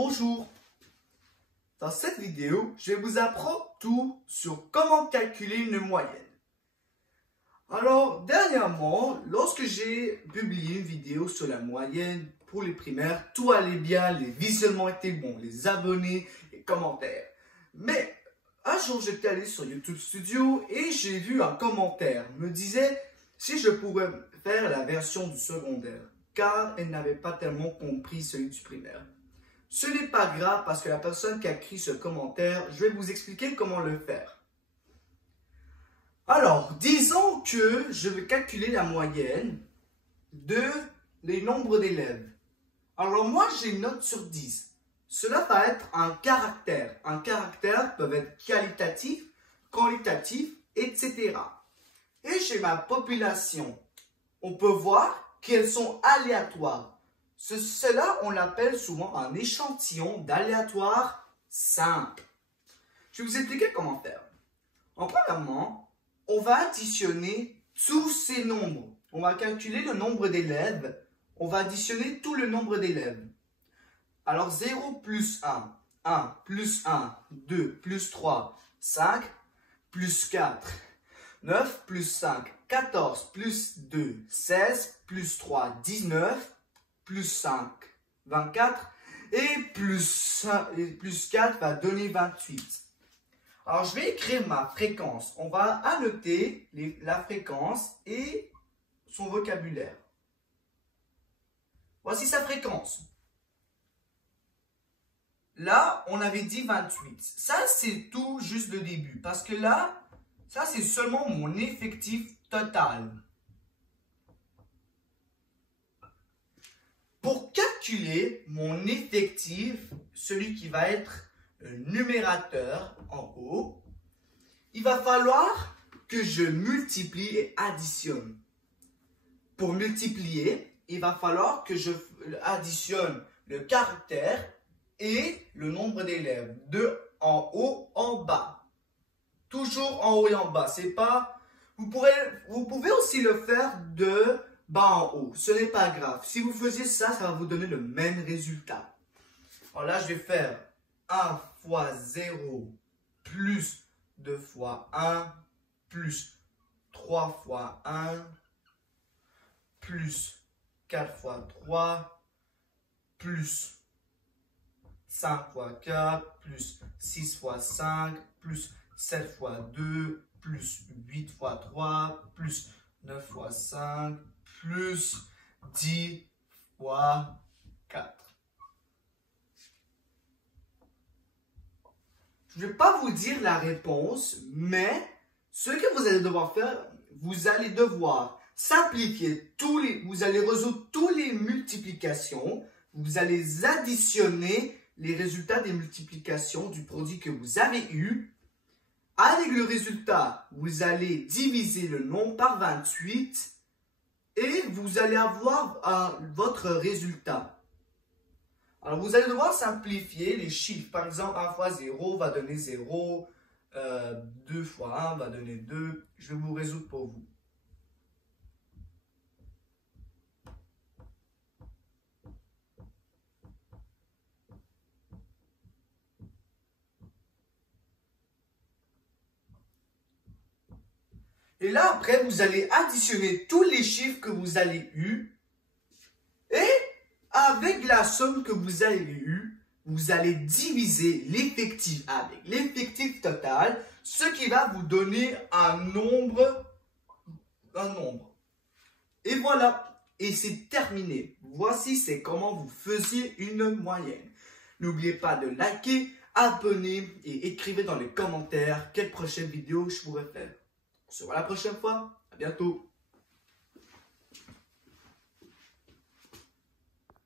Bonjour! Dans cette vidéo, je vais vous apprendre tout sur comment calculer une moyenne. Alors, dernièrement, lorsque j'ai publié une vidéo sur la moyenne pour les primaires, tout allait bien, les visionnements étaient bons, les abonnés, les commentaires. Mais un jour, j'étais allé sur YouTube Studio et j'ai vu un commentaire me disait si je pourrais faire la version du secondaire, car elle n'avait pas tellement compris celui du primaire. Ce n'est pas grave parce que la personne qui a écrit ce commentaire, je vais vous expliquer comment le faire. Alors, disons que je veux calculer la moyenne des nombres d'élèves. Alors moi, j'ai une note sur 10. Cela va être un caractère. Un caractère peut être qualitatif, quantitatif, etc. Et j'ai ma population. On peut voir qu'elles sont aléatoires. Cela, on l'appelle souvent un échantillon d'aléatoire simple. Je vais vous expliquer comment faire. Premièrement, on va additionner tous ces nombres. On va calculer le nombre d'élèves. On va additionner tout le nombre d'élèves. Alors 0 plus 1, 1 plus 1, 2 plus 3, 5, plus 4, 9 plus 5, 14 plus 2, 16, plus 3, 19, plus 5, 24, et plus 4 va donner 28. Alors, je vais écrire ma fréquence. On va annoter la fréquence et son vocabulaire. Voici sa fréquence. Là, on avait dit 28. Ça, c'est tout juste le début. Parce que là, ça, c'est seulement mon effectif total. Pour calculer mon effectif, celui qui va être le numérateur en haut, il va falloir que je multiplie et additionne. Pour multiplier, il va falloir que je additionne le caractère et le nombre d'élèves, de en haut en bas. Toujours en haut et en bas. C'est pas. Vous pouvez aussi le faire de bas en haut. Ce n'est pas grave. Si vous faisiez ça, ça va vous donner le même résultat. Alors là, je vais faire 1 fois 0 plus 2 fois 1 plus 3 fois 1 plus 4 fois 3 plus 5 fois 4 plus 6 fois 5 plus 7 fois 2 plus 8 fois 3 plus 9 fois 5 plus 10 fois 4. Je ne vais pas vous dire la réponse, mais ce que vous allez devoir faire, vous allez devoir simplifier vous allez résoudre toutes les multiplications, vous allez additionner les résultats des multiplications du produit que vous avez eu. Avec le résultat, vous allez diviser le nombre par 28 et vous allez avoir votre résultat. Alors, vous allez devoir simplifier les chiffres. Par exemple, 1 fois 0 va donner 0. 2 fois 1 va donner 2. Je vais vous résoudre pour vous. Et là, après, vous allez additionner tous les chiffres que vous avez eus. Et avec la somme que vous avez eue, vous allez diviser l'effectif avec l'effectif total, ce qui va vous donner un nombre. Et voilà, et c'est terminé. Voici c'est comment vous faisiez une moyenne. N'oubliez pas de liker, abonner et écrivez dans les commentaires quelle prochaine vidéo je pourrais faire. On se voit la prochaine fois. À bientôt.